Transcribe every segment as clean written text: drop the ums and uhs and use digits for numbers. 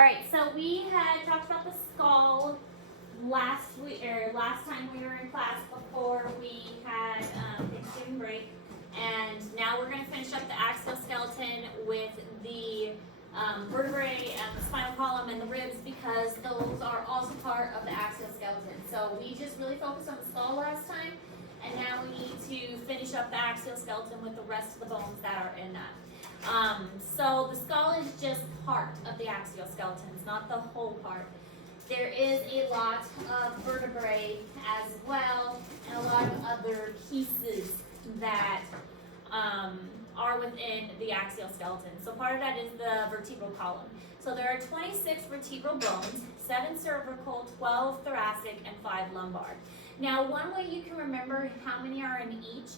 right, so we had talked about the skull last week, or last time we were in class before we had Thanksgiving break, and now we're going to finish up the axial skeleton with the vertebrae and the spinal column and the ribs, because those are also part of the axial skeleton. So we just really focused on the skull last time, and now we need to finish up the axial skeleton with the rest of the bones that are in that. So the skull is just part of the axial skeleton, it's not the whole part. There is a lot of vertebrae as well, and a lot of other pieces that are within the axial skeleton. So part of that is the vertebral column. So there are 26 vertebral bones, 7 cervical, 12 thoracic, and 5 lumbar. Now, one way you can remember how many are in each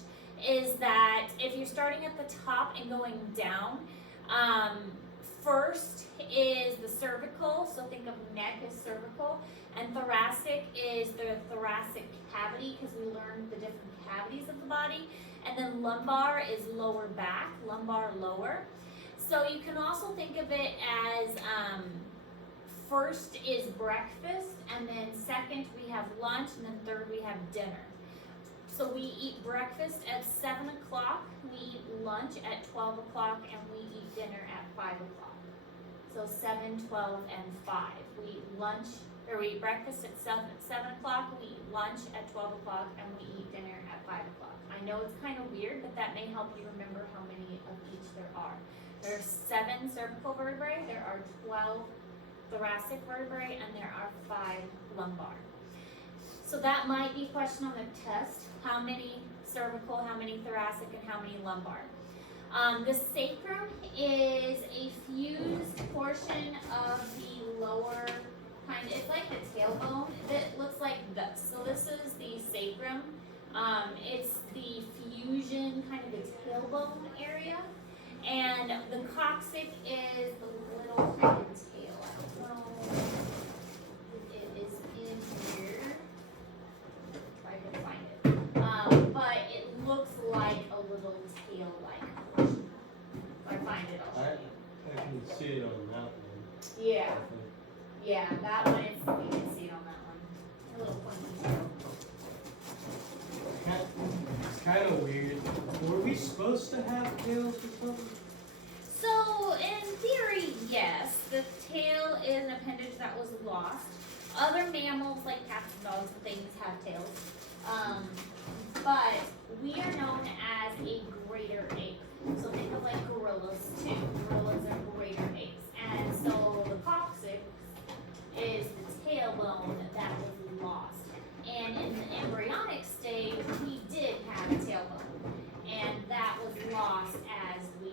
is that if you're starting at the top and going down, first is the cervical, so think of neck as cervical, and thoracic is the thoracic cavity, because we learned the different cavities of the body, and then lumbar is lower back, lumbar lower. So you can also think of it as first is breakfast, and then second we have lunch, and then third we have dinner. So we eat breakfast at 7 o'clock, we eat lunch at 12 o'clock, and we eat dinner at 5 o'clock. So 7, 12, and 5. We eat lunch, or we eat breakfast at 7 o'clock, we eat lunch at 12 o'clock, and we eat dinner at 5 o'clock. I know it's kind of weird, but that may help you remember how many of each there are. There are 7 cervical vertebrae, there are 12 thoracic vertebrae, and there are 5 lumbar. So that might be a question on the test. How many cervical, how many thoracic, and how many lumbar? The sacrum is a fused portion of the lower it's like the tailbone that looks like this. So this is the sacrum. It's the fusion, kind of the tailbone area. And the coccyx is the little kind of tail. I don't know if it is in here. Try to find it. But it looks like a little tail-like portion. If I find it, I'll show you. I can see it on that one. Yeah. Yeah, that one is, you can see it on that one. A little pointy tail. It's kind of weird. Were we supposed to have tails or something? So, in theory, yes. The tail is an appendage that was lost. Other mammals, like cats and dogs and things, have tails. But we are known as a greater ape. So think of like gorillas too. Gorillas are greater apes. And so the coccyx is the tailbone that was lost. And in the embryonic stage, we did have a tailbone. And that was lost as we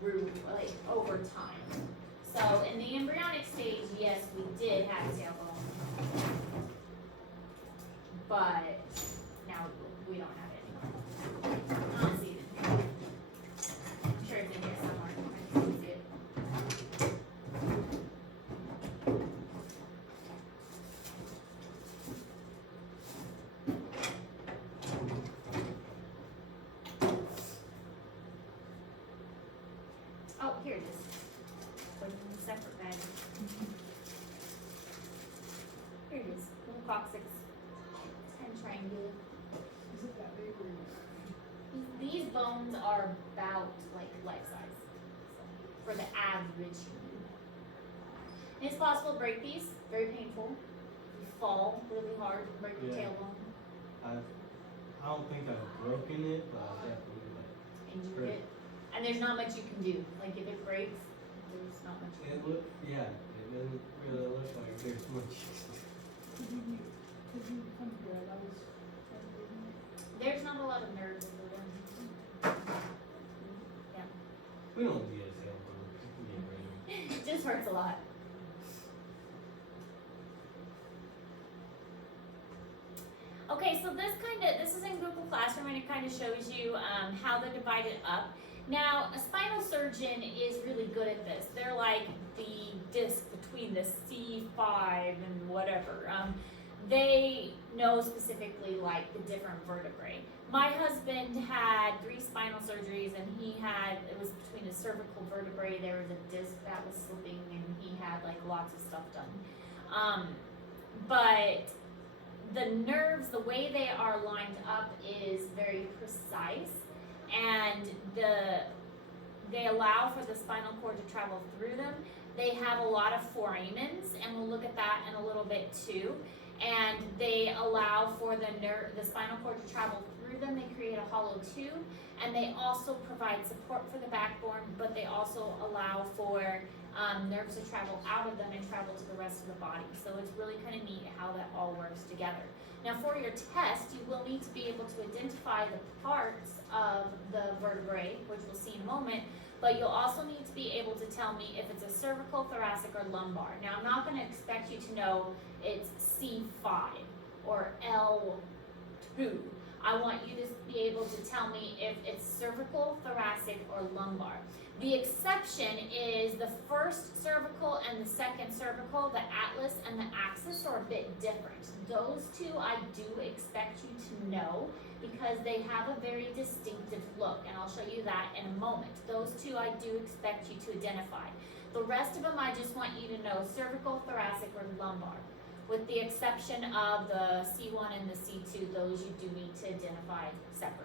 grew, like, over time. So in the embryonic stage, yes, we did have a tailbone. But now we don't have it anymore. I don't see it. I'm sure it's in here somewhere. I can see it. Oh, here it is. Put it in a separate bag. Here it is. Little coccyx. And triangular. Is it that big or? These bones are about like life size, so, for the average human. And it's possible to break these. Very painful. You fall really hard, you break your Yeah. tailbone. I don't think I've broken it, but I definitely Injured Great. it. And there's not much you can do. Like if it breaks, there's not much you can do. it doesn't really look like there's much. Did you come here? I was trying to read it. There's not a lot of nerves in the limb. Yeah. We don't need a tailbone. It can get rid It just hurts a lot. Okay, so this is in Google Classroom, and it kind of shows you how they're divided up. Now, a spinal surgeon is really good at this. They're like the disc between the C5 and whatever. They know specifically like the different vertebrae. My husband had 3 spinal surgeries, and it was between his cervical vertebrae, there was a disc that was slipping, and he had like lots of stuff done. But the nerves, the way they are lined up is very precise, and they allow for the spinal cord to travel through them. They have a lot of foramens, and we'll look at that in a little bit too. And they allow for the spinal cord to travel through them. They create a hollow tube, and they also provide support for the backbone, but they also allow for nerves to travel out of them and travel to the rest of the body. So it's really kind of neat how that all works together. Now for your test, you will need to be able to identify the parts of the vertebrae, which we'll see in a moment, but you'll also need to be able to tell me if it's a cervical, thoracic, or lumbar. Now I'm not going to expect you to know it's C5 or L2. I want you to be able to tell me if it's cervical, thoracic, or lumbar. The exception is the first cervical and the second cervical, the atlas and the axis are a bit different. Those two I do expect you to know because they have a very distinctive look, and I'll show you that in a moment. Those two I do expect you to identify. The rest of them I just want you to know cervical, thoracic, or lumbar. With the exception of the C1 and the C2, those you do need to identify separately.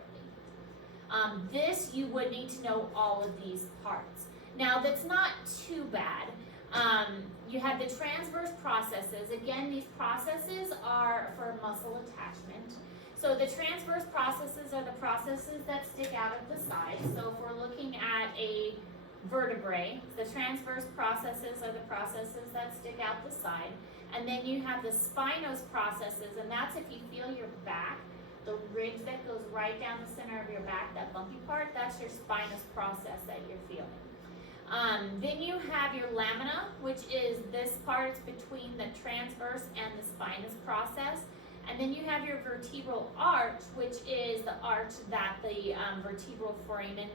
This, you would need to know all of these parts. Now, that's not too bad. You have the transverse processes. Again, these processes are for muscle attachment. So the transverse processes are the processes that stick out of the side. So if we're looking at a vertebrae, the transverse processes are the processes that stick out the side. And then you have the spinous processes, and that's if you feel your back, the ridge that goes right down the center of your back, that bumpy part, that's your spinous process that you're feeling. Then you have your lamina, which is this part, it's between the transverse and the spinous process. And then you have your vertebral arch, which is the arch that the vertebral foramen,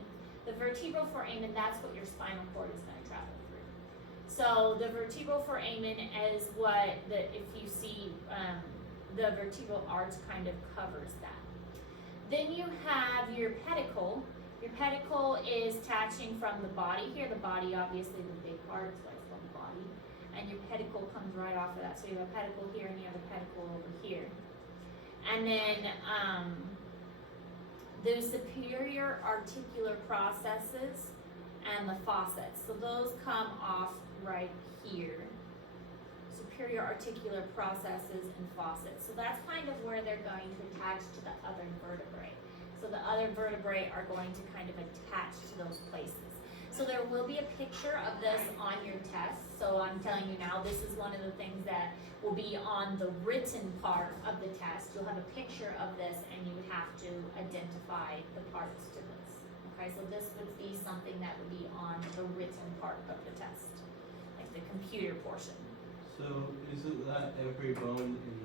that's what your spinal cord is going to travel through. So the vertebral foramen is what, if you see the vertebral arch kind of covers that. Then you have your pedicle. Your pedicle is attaching from the body here. The body, obviously, the big part, is like from the body. And your pedicle comes right off of that. So you have a pedicle here and you have a pedicle over here. And then the superior articular processes and the faucets. So those come off right here. Superior articular processes and faucets. So that's kind of where they're going to attach to the other vertebrae. So the other vertebrae are going to kind of attach to those places. So there will be a picture of this on your test. So I'm telling you now, this is one of the things that will be on the written part of the test. You'll have a picture of this and you would have to identify the parts to this. Okay, so this would be something that would be on the written part of the test, like the computer portion. So is it that every bone in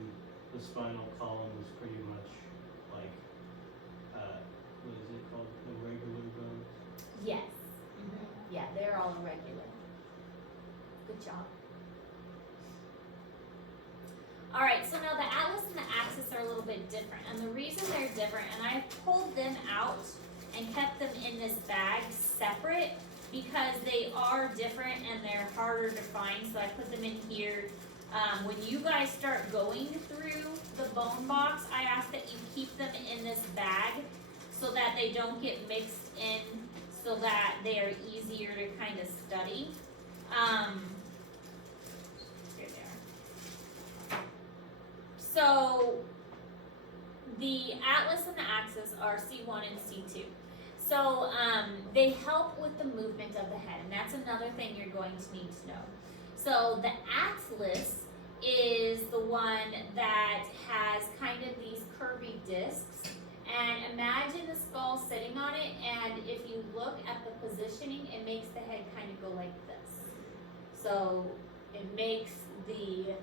the spinal column is pretty much like, what is it called, irregular bones? Yes. Mm-hmm. Yeah, they're all irregular. Good job. All right, so now the atlas and the axis are a little bit different, and the reason they're different, and I pulled them out and kept them in this bag separate because they are different and they're harder to find, so I put them in here. When you guys start going through the bone box, I ask that you keep them in this bag so that they don't get mixed in, so that they are easier to kind of study. Here they are. So the atlas and the axis are C1 and C2. So they help with the movement of the head, and that's another thing you're going to need to know. So the atlas is the one that has kind of these curvy discs, and imagine the skull sitting on it, and if you look at the positioning, it makes the head kind of go like this. So it makes the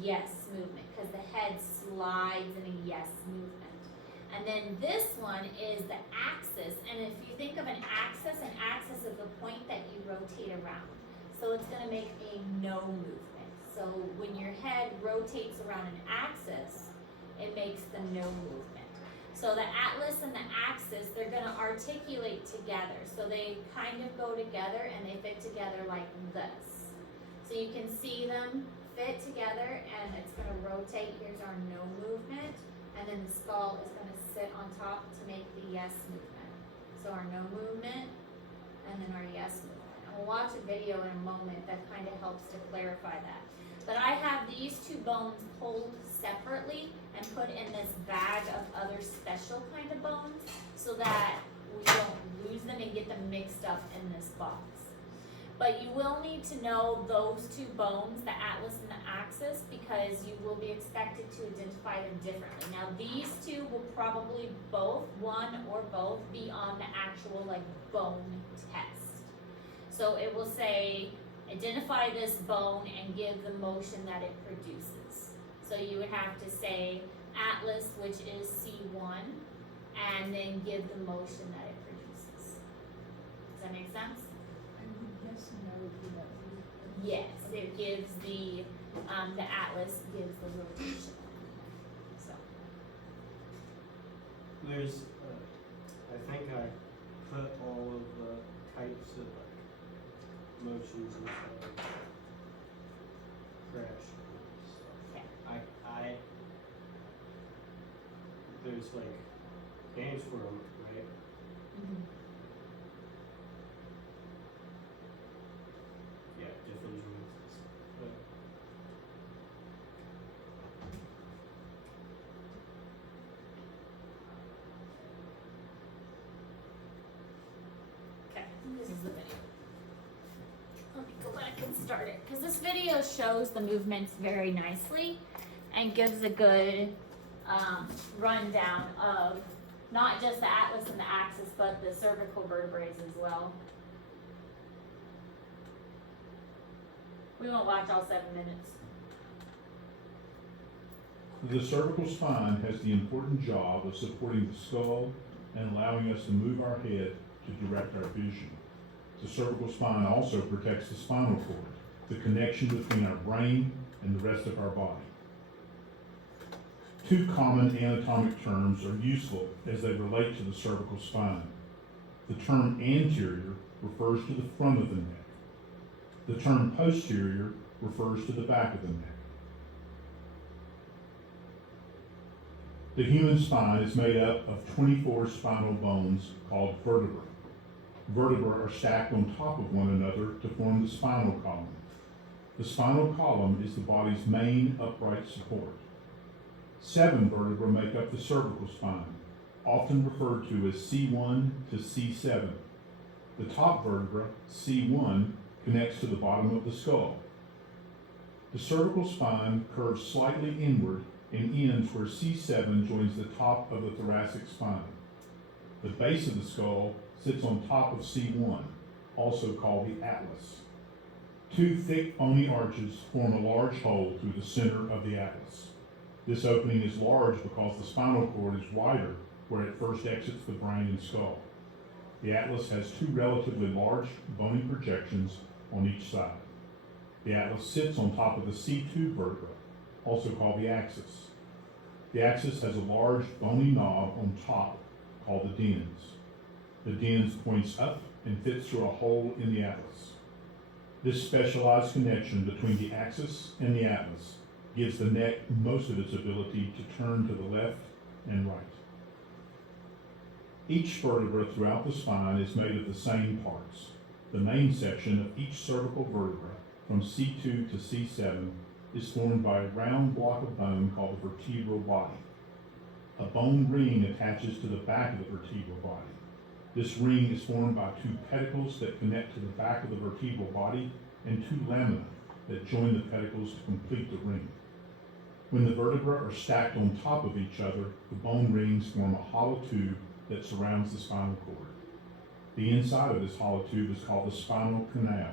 yes movement, because the head slides in a yes movement. And then this one is the axis, and if you think of an axis is the point that you rotate around. So it's going to make a no movement. So when your head rotates around an axis, it makes the no movement. So the atlas and the axis, they're going to articulate together. So they kind of go together and they fit together like this. So you can see them fit together and it's gonna rotate. Here's our no movement. And then the skull is gonna sit on top to make the yes movement. So our no movement and then our yes movement. And we'll watch a video in a moment that kind of helps to clarify that. But I have these two bones pulled separately and put in this bag of other special kind of bones so that we don't lose them and get them mixed up in this box. But you will need to know those two bones, the atlas and the axis, because you will be expected to identify them differently. Now these two will probably both, one or both, be on the actual like bone test. So it will say, identify this bone and give the motion that it produces. So you would have to say atlas, which is C1, and then give the motion that it produces. Does that make sense? And yes and no would be that. Yes, it gives the atlas gives the rotation. So, There's, I think I put all of the types of like motions inside crash and stuff. okay. I, there's like games for them, right? Mm-hmm. Yeah, different joints. But Okay, this is the video. Let me go back and start it, because this video shows the movements very nicely and gives a good rundown of not just the atlas and the axis, but the cervical vertebrae as well. We won't watch all 7 minutes. The cervical spine has the important job of supporting the skull and allowing us to move our head to direct our vision. The cervical spine also protects the spinal cord, the connection between our brain and the rest of our body. Two common anatomic terms are useful as they relate to the cervical spine. The term anterior refers to the front of the neck. The term posterior refers to the back of the neck. The human spine is made up of 24 spinal bones called vertebrae. Vertebrae are stacked on top of one another to form the spinal column. The spinal column is the body's main upright support. 7 vertebrae make up the cervical spine, often referred to as C1 to C7. The top vertebra, C1, connects to the bottom of the skull. The cervical spine curves slightly inward and ends where C7 joins the top of the thoracic spine. The base of the skull sits on top of C1, also called the atlas. 2 thick bony arches form a large hole through the center of the atlas. This opening is large because the spinal cord is wider where it first exits the brain and skull. The atlas has 2 relatively large bony projections on each side. The atlas sits on top of the C2 vertebra, also called the axis. The axis has a large bony knob on top called the dens. The dens points up and fits through a hole in the atlas. This specialized connection between the axis and the atlas gives the neck most of its ability to turn to the left and right. Each vertebra throughout the spine is made of the same parts. The main section of each cervical vertebra, from C2 to C7, is formed by a round block of bone called the vertebral body. A bone ring attaches to the back of the vertebral body. This ring is formed by 2 pedicles that connect to the back of the vertebral body and 2 lamina that join the pedicles to complete the ring. When the vertebrae are stacked on top of each other, the bone rings form a hollow tube that surrounds the spinal cord. The inside of this hollow tube is called the spinal canal.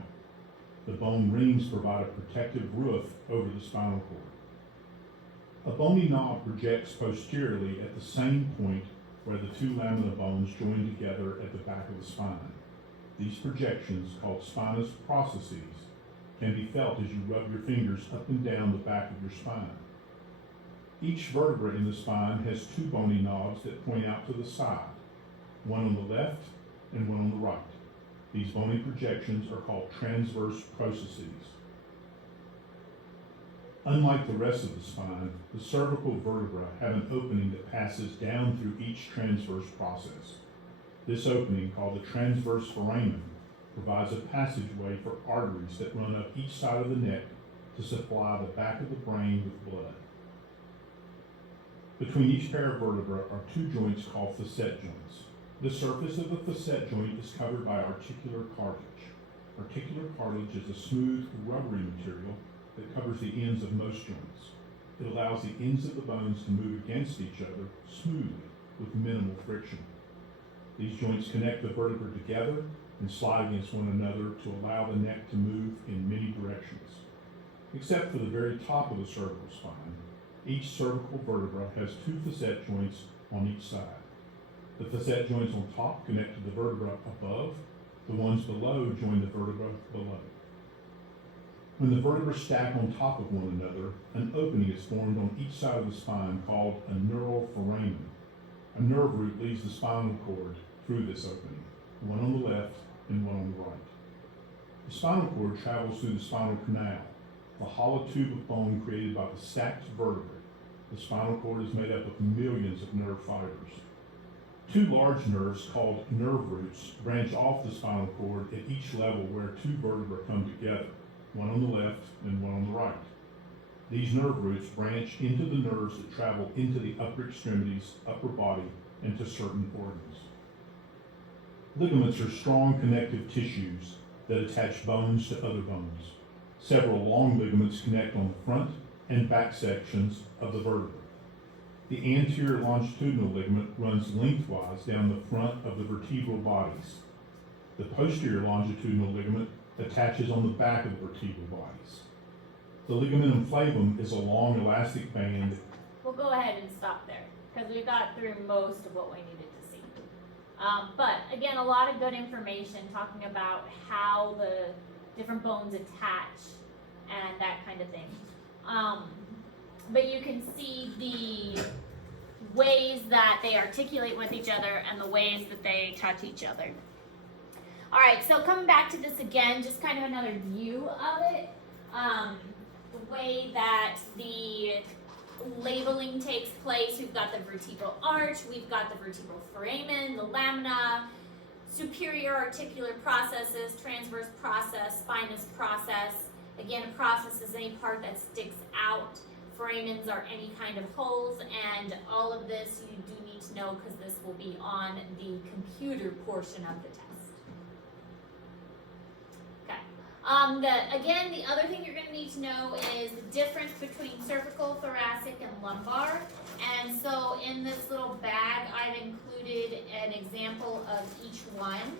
The bone rings provide a protective roof over the spinal cord. A bony knob projects posteriorly at the same point where the 2 lamina bones join together at the back of the spine. These projections, called spinous processes, can be felt as you rub your fingers up and down the back of your spine. Each vertebra in the spine has 2 bony knobs that point out to the side, one on the left and one on the right. These bony projections are called transverse processes. Unlike the rest of the spine, the cervical vertebrae have an opening that passes down through each transverse process. This opening, called the transverse foramen, provides a passageway for arteries that run up each side of the neck to supply the back of the brain with blood. Between each pair of vertebrae are two joints called facet joints. The surface of the facet joint is covered by articular cartilage. Articular cartilage is a smooth, rubbery material that covers the ends of most joints. It allows the ends of the bones to move against each other smoothly with minimal friction. These joints connect the vertebrae together and slide against one another to allow the neck to move in many directions. Except for the very top of the cervical spine, each cervical vertebra has two facet joints on each side. The facet joints on top connect to the vertebra above. The ones below join the vertebra below. When the vertebrae stack on top of one another, an opening is formed on each side of the spine called a neural foramen. A nerve root leads the spinal cord through this opening, one on the left and one on the right. The spinal cord travels through the spinal canal, the hollow tube of bone created by the stacked vertebrae. The spinal cord is made up of millions of nerve fibers. Two large nerves called nerve roots branch off the spinal cord at each level where two vertebrae come together, one on the left and one on the right. These nerve roots branch into the nerves that travel into the upper extremities, upper body, and to certain organs. Ligaments are strong connective tissues that attach bones to other bones. Several long ligaments connect on the front and back sections of the vertebra. The anterior longitudinal ligament runs lengthwise down the front of the vertebral bodies. The posterior longitudinal ligament attaches on the back of the vertebral bodies. The ligamentum flavum is a long elastic band. We'll go ahead and stop there, because we got through most of what we needed to see. But again, a lot of good information talking about how the different bones attach and that kind of thing. But you can see the ways that they articulate with each other and the ways that they touch each other. All right, so coming back to this again, just kind of another view of it. The way that the labeling takes place, we've got the vertebral arch, we've got the vertebral foramen, the lamina, superior articular processes, transverse process, spinous process. Again, a process is any part that sticks out. Foramens are any kind of holes, and all of this you do need to know because this will be on the computer portion of the test. Again, the other thing you're going to need to know is the difference between cervical, thoracic, and lumbar. And so in this little bag, I've included an example of each one.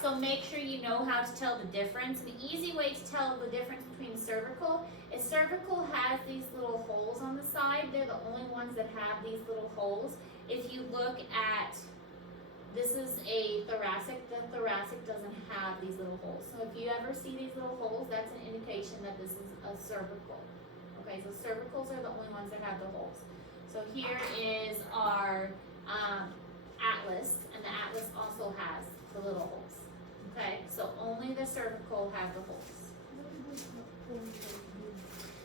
So make sure you know how to tell the difference. The easy way to tell the difference between cervical is cervical has these little holes on the side. They're the only ones that have these little holes. If you look at, this is a thoracic, the thoracic doesn't have these little holes. So if you ever see these little holes, that's an indication that this is a cervical. Okay, so cervicals are the only ones that have the holes. So here is our atlas, and the atlas also has the little holes. Okay, so only the cervical have the holes.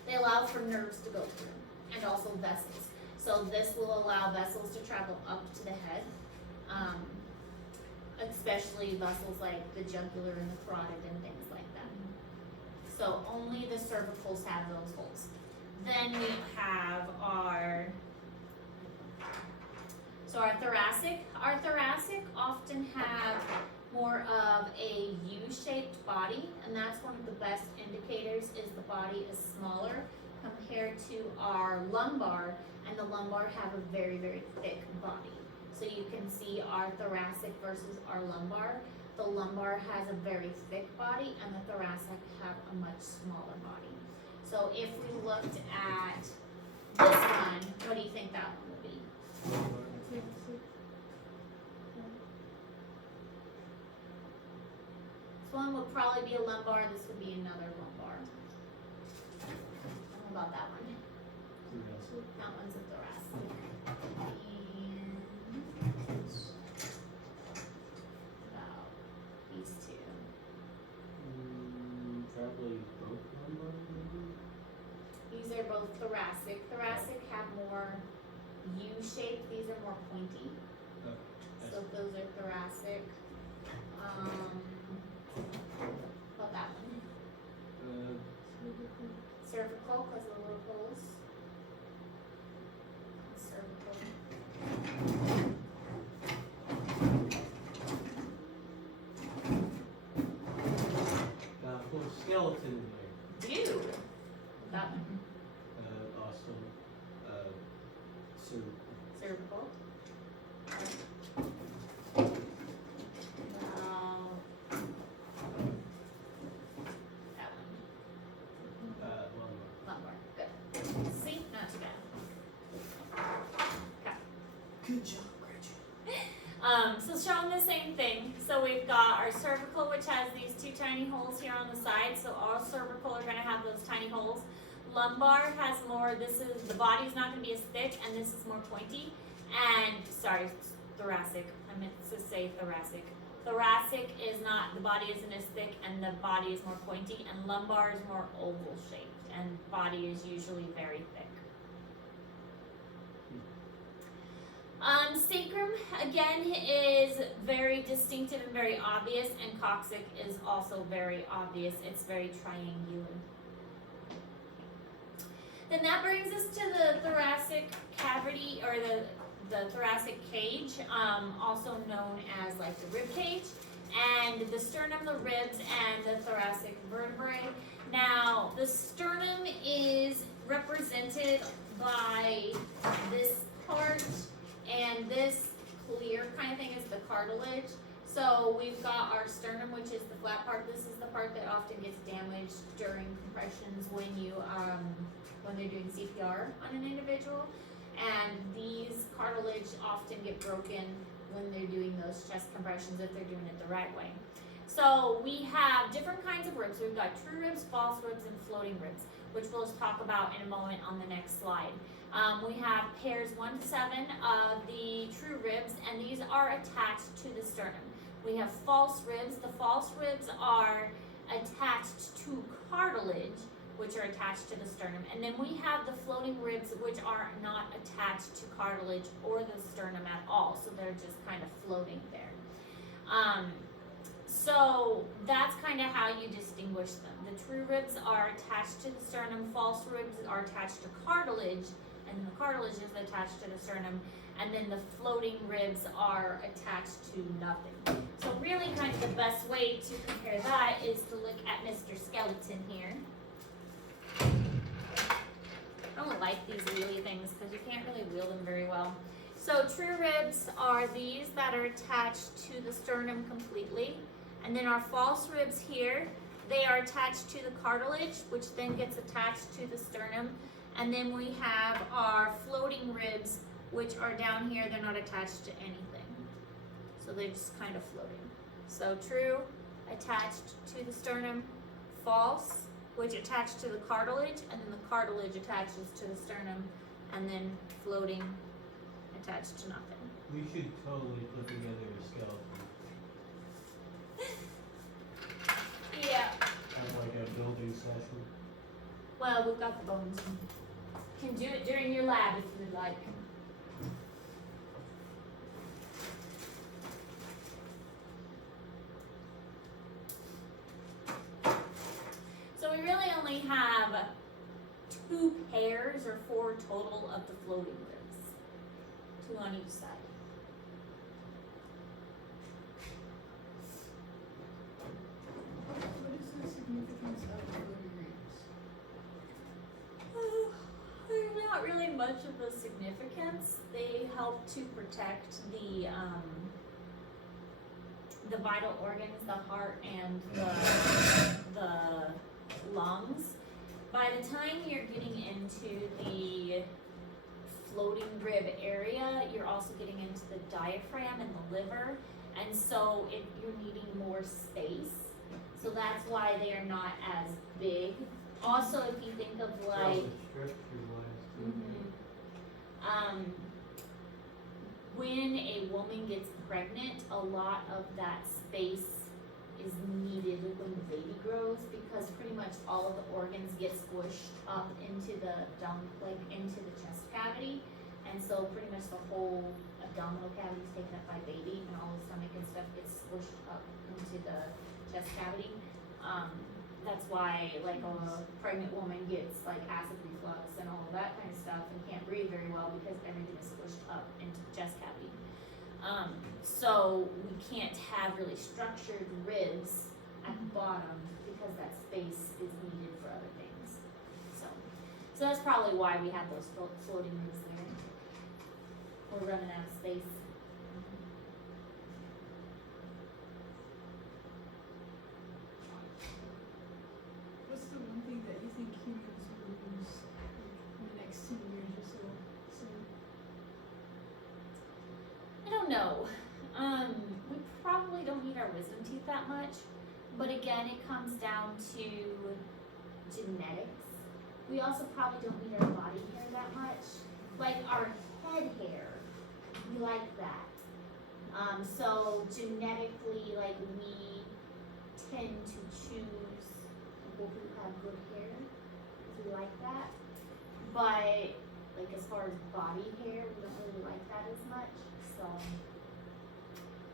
They allow for nerves to go through, and also vessels. So this will allow vessels to travel up to the head, especially vessels like the jugular and the carotid and things like that. So only the cervicals have those holes. Then we have our thoracic. Our thoracic often have more of a U-shaped body, and that's one of the best indicators is the body is smaller compared to our lumbar, and the lumbar have a very, very thick body. So you can see our thoracic versus our lumbar. The lumbar has a very thick body, and the thoracic have a much smaller body. So if we looked at this one, what do you think that one would be? This one would probably be a lumbar, this would be another lumbar. How about that one? That one's a thoracic. And about these two. Probably both lumbar, maybe? These are both both thoracic. Thoracic have more U shape, these are more pointy. Oh, So those are thoracic. What that one? Cervical, cause of the little holes. Cervical. Full skeleton in there. Dude. That one. Also, Cervical. Now, that one. lumbar. Lumbar. Good. See, not too bad. Okay. Good job, Gretchen. So showing the same thing. So we've got our cervical, which has these two tiny holes here on the side. So all cervical are gonna have those tiny holes. Lumbar has more, the body's not gonna be as thick, and this is more pointy. And, sorry, thoracic, I meant to say thoracic. Thoracic is not, the body isn't as thick, and the body is more pointy, and lumbar is more oval shaped, and body is usually very thick. Sacrum, again, is very distinctive and very obvious, and coccyx is also very obvious. It's very triangular. Then that brings us to the thoracic cavity, or the thoracic cage, also known as like the rib cage, and the sternum, the ribs, and the thoracic vertebrae. Now, the sternum is represented by this part, and this clear kind of thing is the cartilage. So we've got our sternum, which is the flat part. This is the part that often gets damaged during compressions when you when they're doing CPR on an individual. And these cartilage often get broken when they're doing those chest compressions if they're doing it the right way. So we have different kinds of ribs. We've got true ribs, false ribs, and floating ribs, which we'll talk about in a moment on the next slide. We have pairs 1 to 7 of the true ribs, and these are attached to the sternum. We have false ribs. The false ribs are attached to cartilage, which are attached to the sternum. And then we have the floating ribs, which are not attached to cartilage or the sternum at all. So they're just kind of floating there. So that's kind of how you distinguish them. The true ribs are attached to the sternum, false ribs are attached to cartilage, and the cartilage is attached to the sternum, and then the floating ribs are attached to nothing. So really kind of the best way to compare that is to look at Mr. Skeleton here. I don't like these wheelie things because you can't really wheel them very well. So true ribs are these that are attached to the sternum completely. And then our false ribs here, they are attached to the cartilage, which then gets attached to the sternum. And then we have our floating ribs, which are down here, they're not attached to anything. So they're just kind of floating. So true, attached to the sternum, false, which attached to the cartilage, and then the cartilage attaches to the sternum, and then floating, attached to nothing. We should totally put together a skeleton. Yeah. As like a building session. Well, we've got the bones. Can do it during your lab if you would like. So we really only have 2 pairs or 4 total of the floating ribs. 2 on each side. What is the significance of floating ribs? There's not really much of a significance. They help to protect the vital organs, the heart and the lungs. By the time you're getting into the floating rib area, you're also getting into the diaphragm and the liver, and so you're needing more space. So that's why they are not as big. Also, if you think of like, Probably structure-wise too. when a woman gets pregnant, a lot of that space is needed when the baby grows, because pretty much all of the organs get squished up into the into the chest cavity. And so pretty much the whole abdominal cavity is taken up by baby, and all the stomach and stuff gets squished up into the chest cavity. That's why like a pregnant woman gets like acid reflux and all of that kind of stuff and can't breathe very well because everything is squished up into the chest cavity. So we can't have really structured ribs at the bottom because that space is needed for other things. So that's probably why we have those floating ribs there. We're running out of space. What's the one thing that you think humans will lose in the next 10 years or so? I don't know. We probably don't need our wisdom teeth that much, but again, it comes down to genetics. We also probably don't need our body hair that much. Like our head hair, we like that. So genetically, like we tend to choose people who have good hair, because we like that. But like as far as body hair, we don't really like that as much. So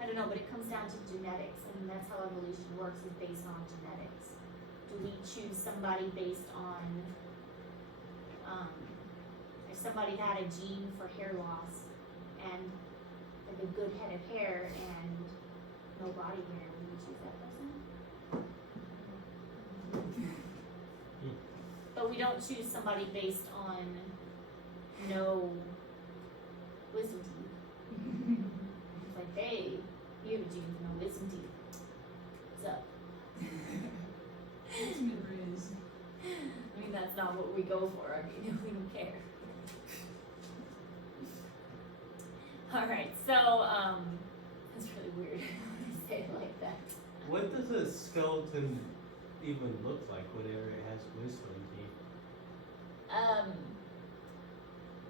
I don't know, but it comes down to genetics. I mean, that's how evolution works, is based on genetics. Do we choose somebody based on, if somebody had a gene for hair loss and like a good head of hair and no body hair, would we choose that person? But we don't choose somebody based on no wisdom teeth. It's like, hey, you have a gene with no wisdom teeth. What's up? It never is. I mean, that's not what we go for. I mean, we don't care. Alright, so, it's really weird when I say it like that. What does a skeleton even look like whenever it has wisdom teeth?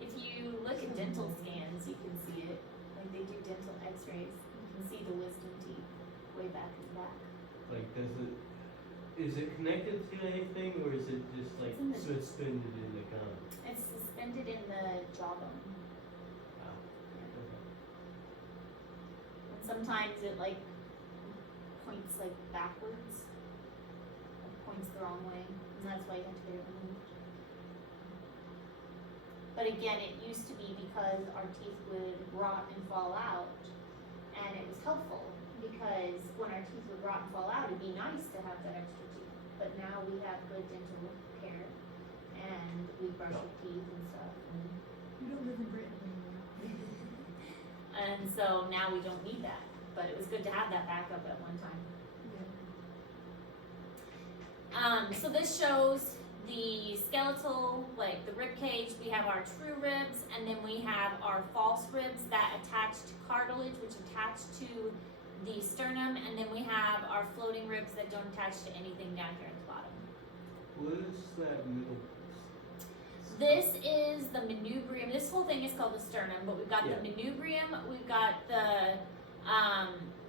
If you look at dental scans, you can see it. Like they do dental x-rays, you can see the wisdom teeth way back in the back. Like, is it connected to anything, or is it just like It's in the- suspended in the gum? It's suspended in the jawbone. Wow. And sometimes it like points like backwards. It points the wrong way, and that's why you have to get it removed. But again, it used to be because our teeth would rot and fall out, and it was helpful because when our teeth would rot and fall out, it'd be nice to have that extra teeth. But now we have good dental care, and we brush our teeth and stuff, You don't live in Britain anymore. and so now we don't need that. But it was good to have that backup at one time. Yeah. So this shows the skeletal, like the rib cage. We have our true ribs, and then we have our false ribs that attach to cartilage, which attach to the sternum, and then we have our floating ribs that don't attach to anything down here at the bottom. What is that middle? This is the manubrium. This whole thing is called the sternum, but we've got Yeah. the manubrium, we've got the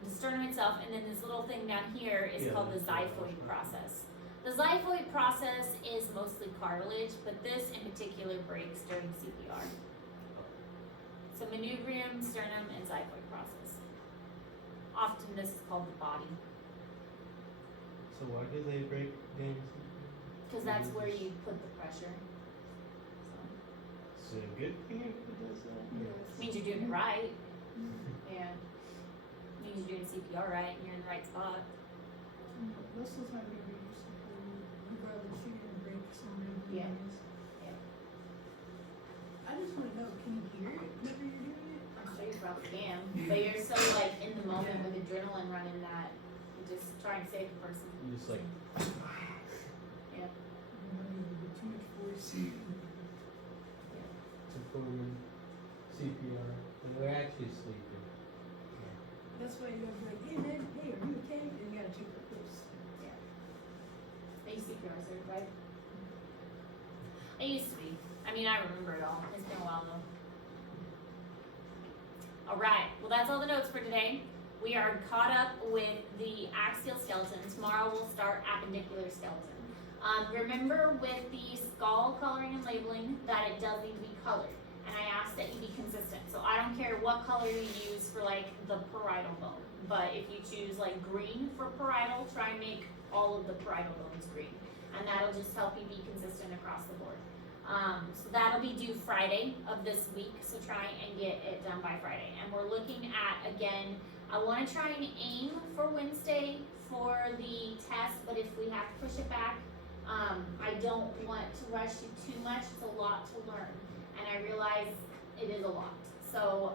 sternum itself, and then this little thing down here is Yeah, called the that's what I was xiphoid talking process. The xiphoid process is mostly cartilage, but this in particular breaks during CPR. So manubrium, sternum, and xiphoid process. Often this is called the body, So why do they break down? because that's where you put the pressure. So, Is it a good thing if it does that? means you're doing it right. Yeah. Means you're doing CPR right and you're in the right spot. Most of the time, you're used to regardless, you're gonna break some random Yeah. areas. Yeah. I just wanna know, can you hear it whenever you're doing it? I'm sure you probably can, but you're so like in the moment with adrenaline running that you just try and save the person. You just like, Yeah. With too much force. performing CPR, and they're actually sleeping. That's why you gotta be like, hey man, hey, are you okay? And you gotta check their pulse. Are you CPR certified? I used to be. I mean, I remember it all. It's been a while though. Alright, well that's all the notes for today. We are caught up with the axial skeleton. Tomorrow we'll start appendicular skeleton. Remember with the skull coloring and labeling that it does need to be colored. And I ask that you be consistent. So I don't care what color you use for like the parietal bone. But if you choose like green for parietal, try and make all of the parietal bones green. And that'll just help you be consistent across the board. So that'll be due Friday of this week. So try and get it done by Friday. And we're looking at, again, I want to try and aim for Wednesday for the test. But if we have to push it back, I don't want to rush you too much. It's a lot to learn. And I realize it is a lot. So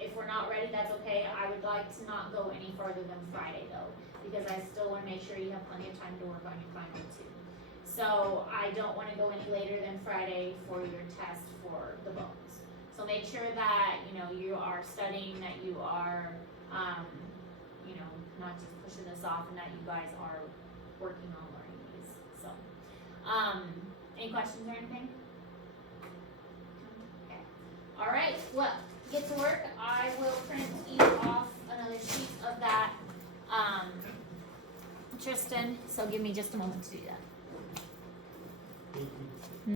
if we're not ready, that's okay. I would like to not go any further than Friday though, because I still want to make sure you have plenty of time to work on your final too. So I don't want to go any later than Friday for your test for the bones. So make sure that, you know, you are studying, that you are, you know, not just pushing this off, and that you guys are working on learning these. So, any questions or anything? Okay. All right, well, get to work. I will print you off another sheet of that, Tristan, so give me just a moment to do that. Thank you.